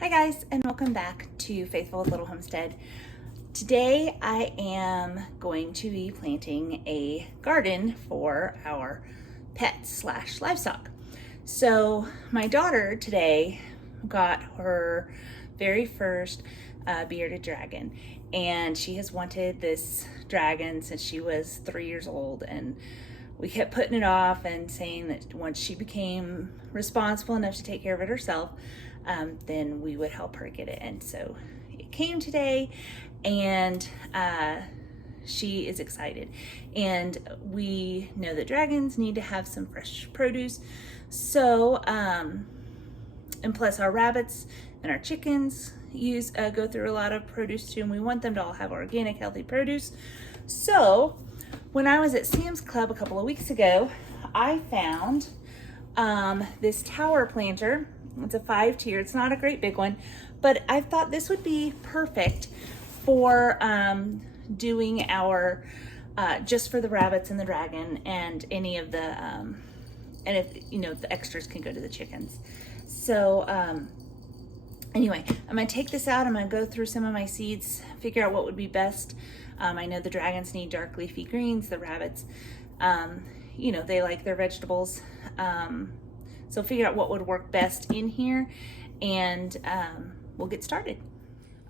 Hi guys, and welcome back to Faithful Little Homestead. Today I am going to be planting a garden for our pets slash livestock. So my daughter today got her very first bearded dragon, and she has wanted this dragon since she was 3 years old, and we kept putting it off and saying that once she became responsible enough to take care of it herself, then we would help her get it. And so it came today, and she is excited. And we know that dragons need to have some fresh produce. So, and plus our rabbits and our chickens go through a lot of produce too, and we want them to all have organic, healthy produce. So when I was at Sam's Club a couple of weeks ago, I found this tower planter. It's a 5-tier. It's not a great big one, but I thought this would be perfect for doing our just for the rabbits and the dragon, and any of the and if the extras can go to the chickens. So anyway, I'm gonna take this out. I'm gonna go through some of my seeds, figure out what would be best. I know the dragons need dark leafy greens. The rabbits, they like their vegetables. So figure out what would work best in here, and we'll get started.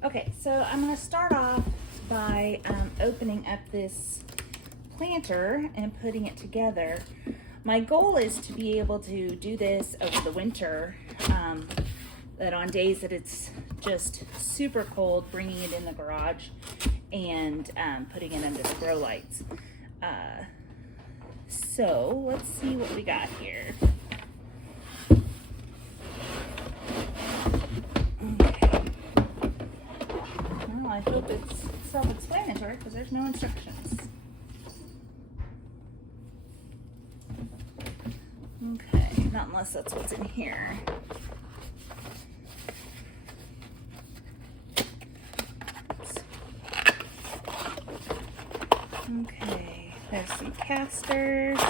Okay, so I'm going to start off by opening up this planter and putting it together. My goal is to be able to do this over the winter, that on days that it's just super cold, bringing it in the garage and putting it under the grow lights. So let's see what we got here. I hope it's self-explanatory because there's no instructions. Okay, not unless that's what's in here. Okay, there's some casters.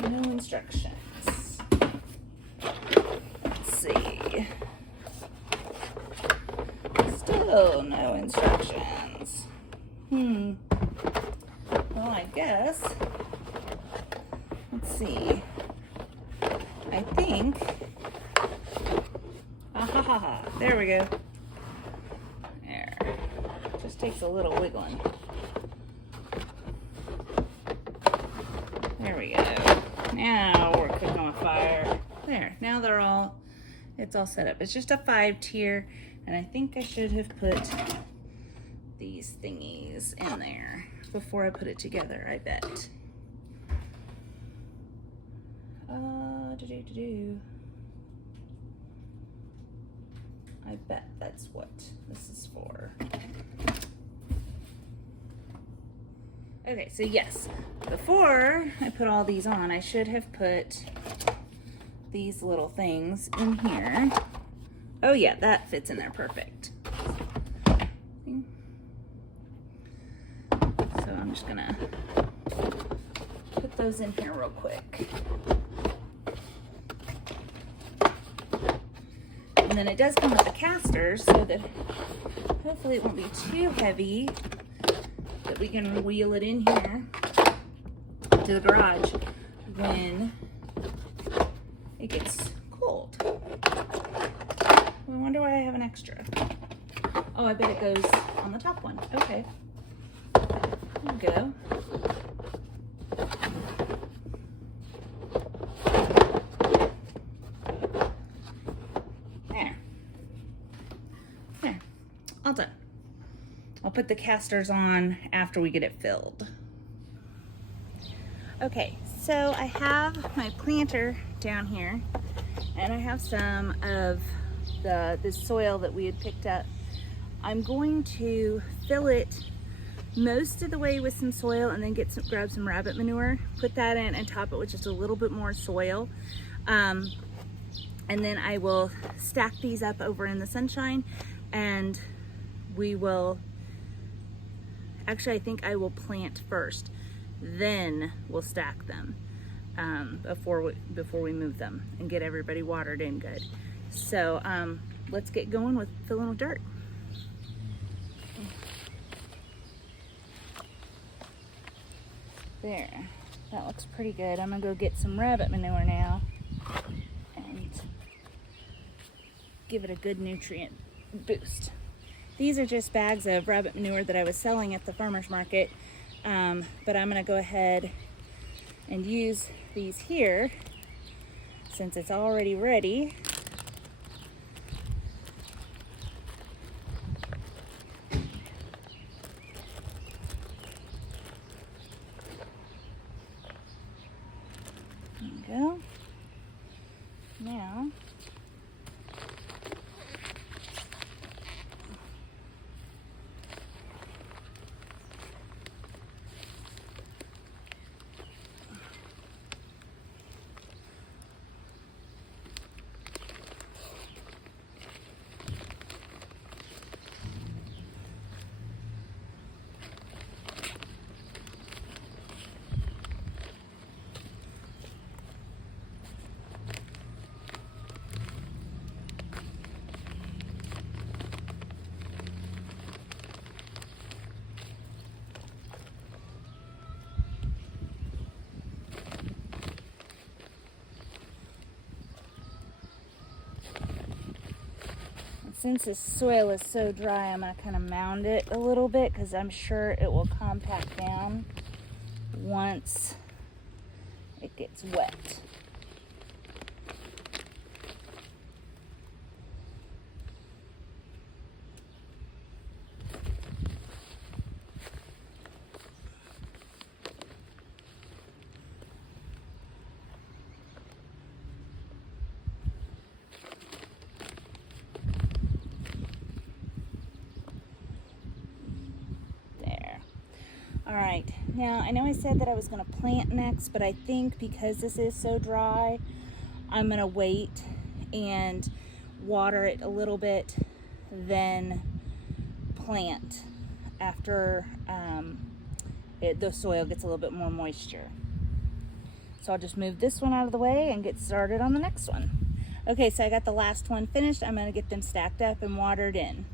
No instructions. Let's see. Still no instructions. Well, I guess. Let's see. I think. There we go. There. Just takes a little wiggling. There we go. Now we're cooking on fire. There. Now it's all set up. It's just a 5-tier. And I think I should have put these thingies in there before I put it together, I bet. I bet that's what this is for. Okay, so yes, before I put all these on, I should have put these little things in here. Oh yeah, that fits in there perfect. So I'm just gonna put those in here real quick. And then it does come with the casters, so that hopefully it won't be too heavy, that we can wheel it in here to the garage when it gets cold. I wonder why I have an extra. Oh, I bet it goes on the top one. Okay. There we go. There. All done. I'll put the casters on after we get it filled. Okay, so I have my planter down here, and I have some of this soil that we had picked up. I'm going to fill it most of the way with some soil, and then grab some rabbit manure, put that in, and top it with just a little bit more soil. And then I will stack these up over in the sunshine, and we will, actually I think I will plant first, then we'll stack them before we move them and get everybody watered in good. So let's get going with filling with dirt. There, that looks pretty good. I'm gonna go get some rabbit manure now and give it a good nutrient boost. These are just bags of rabbit manure that I was selling at the farmer's market, but I'm gonna go ahead and use these here since it's already ready. There we go. Now, since this soil is so dry, I'm going to kind of mound it a little bit because I'm sure it will compact down once it gets wet. All right, now I know I said that I was gonna plant next, but I think because this is so dry, I'm gonna wait and water it a little bit, then plant after the soil gets a little bit more moisture. So I'll just move this one out of the way and get started on the next one. Okay, so I got the last one finished. I'm gonna get them stacked up and watered in.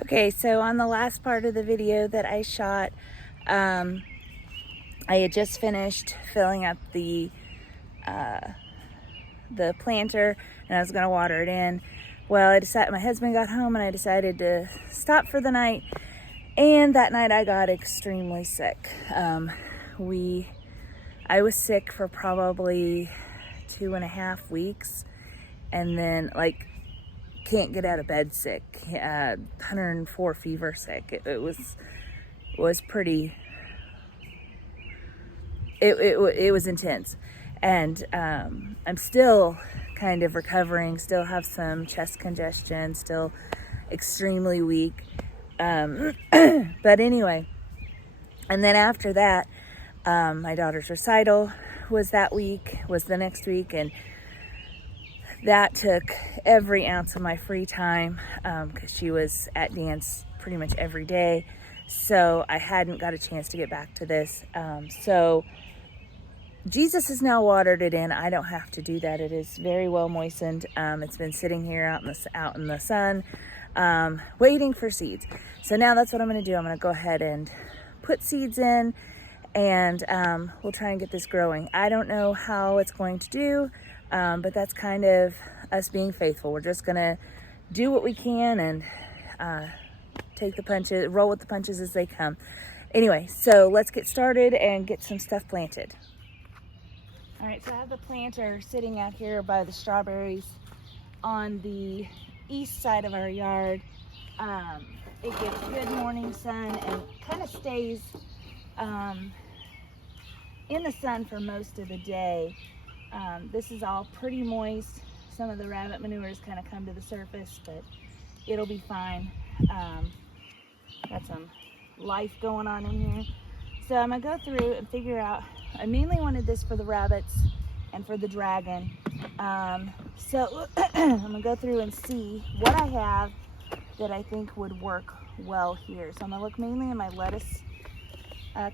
Okay, so on the last part of the video that I shot, I had just finished filling up the planter and I was gonna water it in. Well, my husband got home and I decided to stop for the night, and that night I got extremely sick. I was sick for probably 2.5 weeks, and then can't get out of bed sick, 104 fever sick. It was pretty, it was intense. And I'm still kind of recovering, still have some chest congestion, still extremely weak. But anyway, and then after that, my daughter's recital was the next week, and that took every ounce of my free time because she was at dance pretty much every day. So I hadn't got a chance to get back to this. So Jesus has now watered it in. I don't have to do that. It is very well moistened. It's been sitting here out in the sun, waiting for seeds. So now that's what I'm going to do. I'm going to go ahead and put seeds in, and we'll try and get this growing. I don't know how it's going to do. But that's kind of us being faithful. We're just gonna do what we can and take the punches, roll with the punches as they come. Anyway, so let's get started and get some stuff planted. All right, so I have the planter sitting out here by the strawberries on the east side of our yard. It gets good morning sun and kind of stays in the sun for most of the day. This is all pretty moist. Some of the rabbit manure has kind of come to the surface, but it'll be fine. Got some life going on in here. So I'm gonna go through and figure out, I mainly wanted this for the rabbits and for the dragon. So I'm gonna go through and see what I have that I think would work well here. So I'm gonna look mainly in my lettuce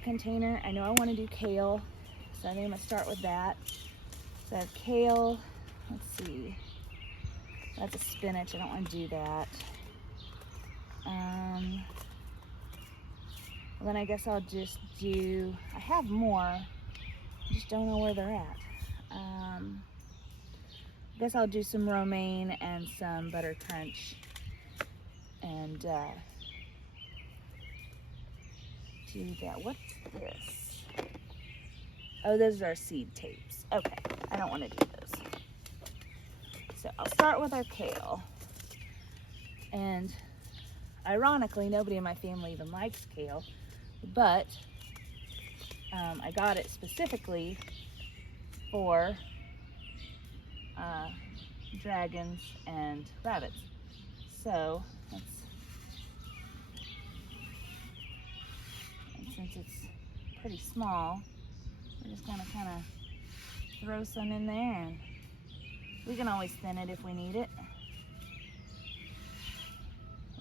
container. I know I wanna do kale, so I think I'm gonna start with that. So I have kale, let's see. That's a spinach. I don't want to do that. Then I guess I'll just do, I have more, I just don't know where they're at. I guess I'll do some romaine and some butter crunch and do that. What's this? Oh, those are seed tapes. Okay, I don't want to do those. So I'll start with our kale. And ironically, nobody in my family even likes kale, but I got it specifically for dragons and rabbits. So and since it's pretty small, we're just gonna kind of throw some in there, and we can always thin it if we need it.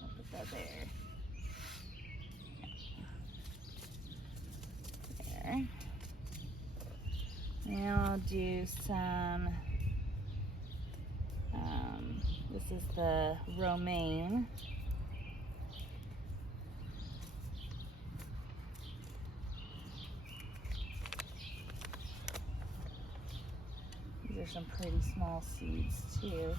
I'll put that there. There. Now I'll do some, this is the romaine. These are some pretty small seeds too.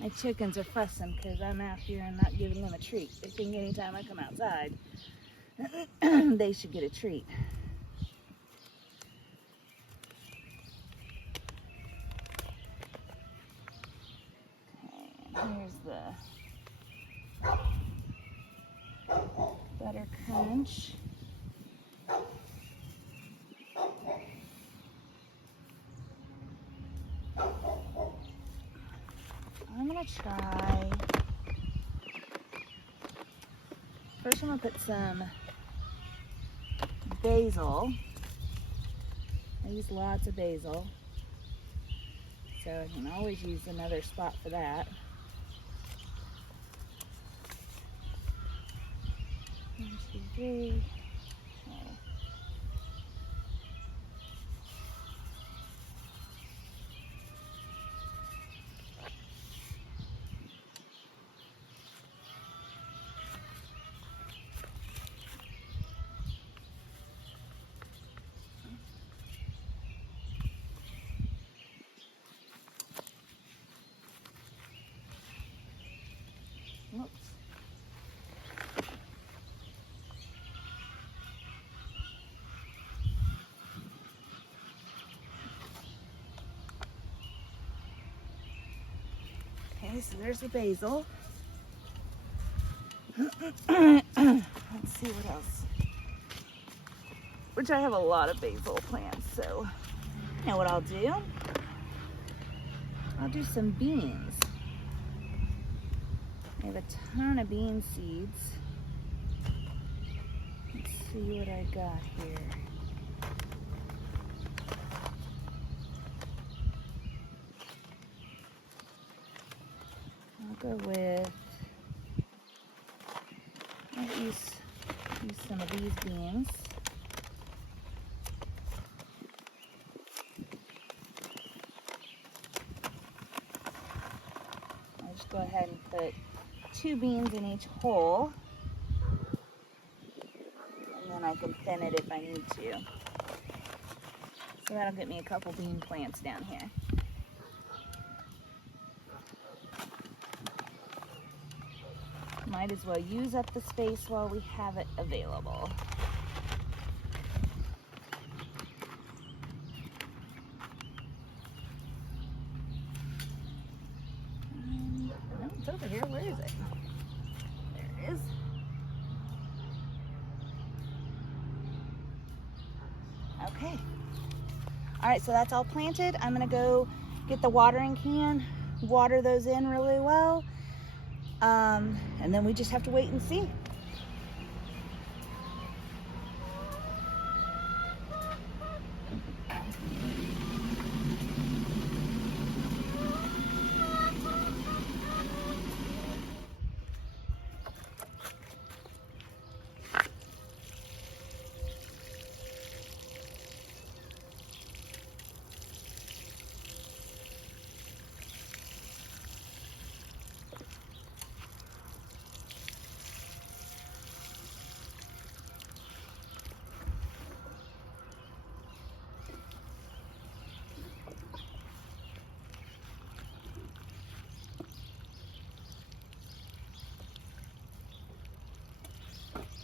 My chickens are fussing because I'm out here and not giving them a treat. They think anytime I come outside, they should get a treat. Okay, and here's the butter crunch. I'm gonna try, first I'm gonna put some basil. I use lots of basil, so I can always use another spot for that. 1, 2, 3. Okay. Whoops. Okay, so there's the basil. Let's see what else. Which I have a lot of basil plants, so you know what I'll do? I'll do some beans. I have a ton of bean seeds. Let's see what I got here. I'll go with, I'll use some of these beans. I'll just go ahead and put 2 beans in each hole, and then I can thin it if I need to. So that'll get me a couple bean plants down here. Might as well use up the space while we have it available. No, it's over here. Where is it? There it is. Okay. All right, so that's all planted. I'm gonna go get the watering can, water those in really well, and then we just have to wait and see.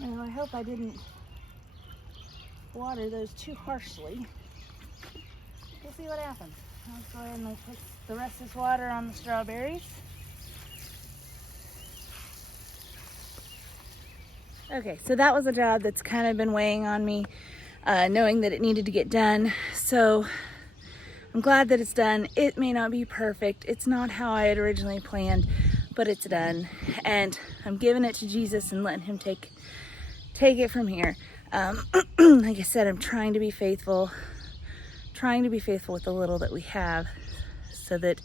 Now, I hope I didn't water those too harshly. We'll see what happens. Let's go ahead and put the rest of this water on the strawberries. Okay, so that was a job that's kind of been weighing on me, knowing that it needed to get done. So I'm glad that it's done. It may not be perfect. It's not how I had originally planned, but it's done. And I'm giving it to Jesus and letting him take it from here. Like I said, I'm trying to be faithful with the little that we have, so that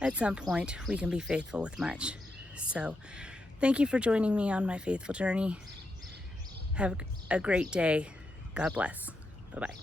at some point we can be faithful with much. So thank you for joining me on my faithful journey. Have a great day. God bless. Bye-bye.